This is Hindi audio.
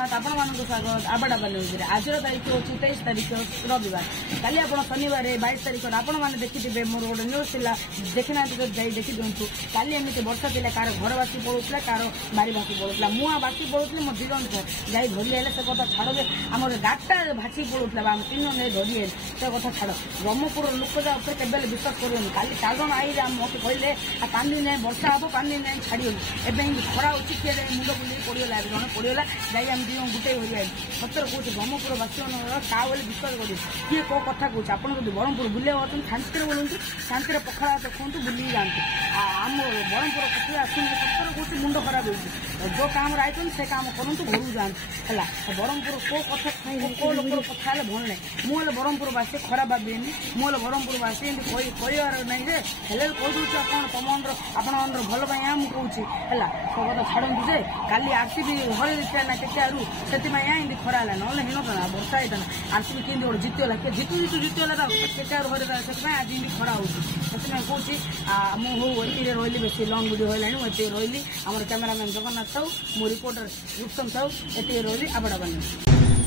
जगन्नाथ आपण मानक स्वागत आबाडाबा न्यूज रे। आज तारीख हूँ 23 तारीख रविवार। काली आप शनिवार 22 तारीख आपण मैंने देखिए मोर गोटे न्यूज था देखी ना देखी दिंतु। काली एमती वर्षा था कार घर बासी पड़ूला कार बारी भासी पड़ूला मुआ बासी पड़ूली मो 2 जन जाई धरी आए से कथा छाड़ जे आम गाटा भासी पड़ूला आम 3 जन धरी आए से कथा छाड़ ब्रह्मपुर लोक जाए के विश्वास कर काली 4 जन आई मत कहले पानी ना वर्षा हम पानी ना छाड़ी एवं खरा उठी किए मुंड बुले पड़गला जन पड़गला जाए आम 2 जन गुटे धरी आए सतर कौन ब्रह्मपुर बासी का बोले विश्वास कर किए कौ कथा कौच आप ब्रह्मपुर बुले शांति बोलूँ शांति पखड़ा हाथ कहतु बुल जातु आम ब्रह्मपुर कथी आसुन सतर कौच मुंड खराब हो जो काम आए से काम करूँ घर जातु है ब्रह्मपुर कौ कथा कौ लोक कथा भल ना मुझे ब्रह्मपुरवासी खराब भावेनि मुझे ब्रह्मपुरवासी कहर ना जे हेल्ले कहीदे कौन तुम आपण भल मुझे कौच है सब कथा छाड़ू जे काली आरसीबी हर ना के से खरा है ना हिन वर्षा होता आरसीबी केमी गोटे जितला जितु जितु जितला के हर आज खरा हो कौच मुझे रही बेस लंग वीडियो है ये रही आम कैमेरामैन जगन्नाथ साहू मो रिपोर्टर रुपसम साहू ये रही आबाडाबा न्यूज।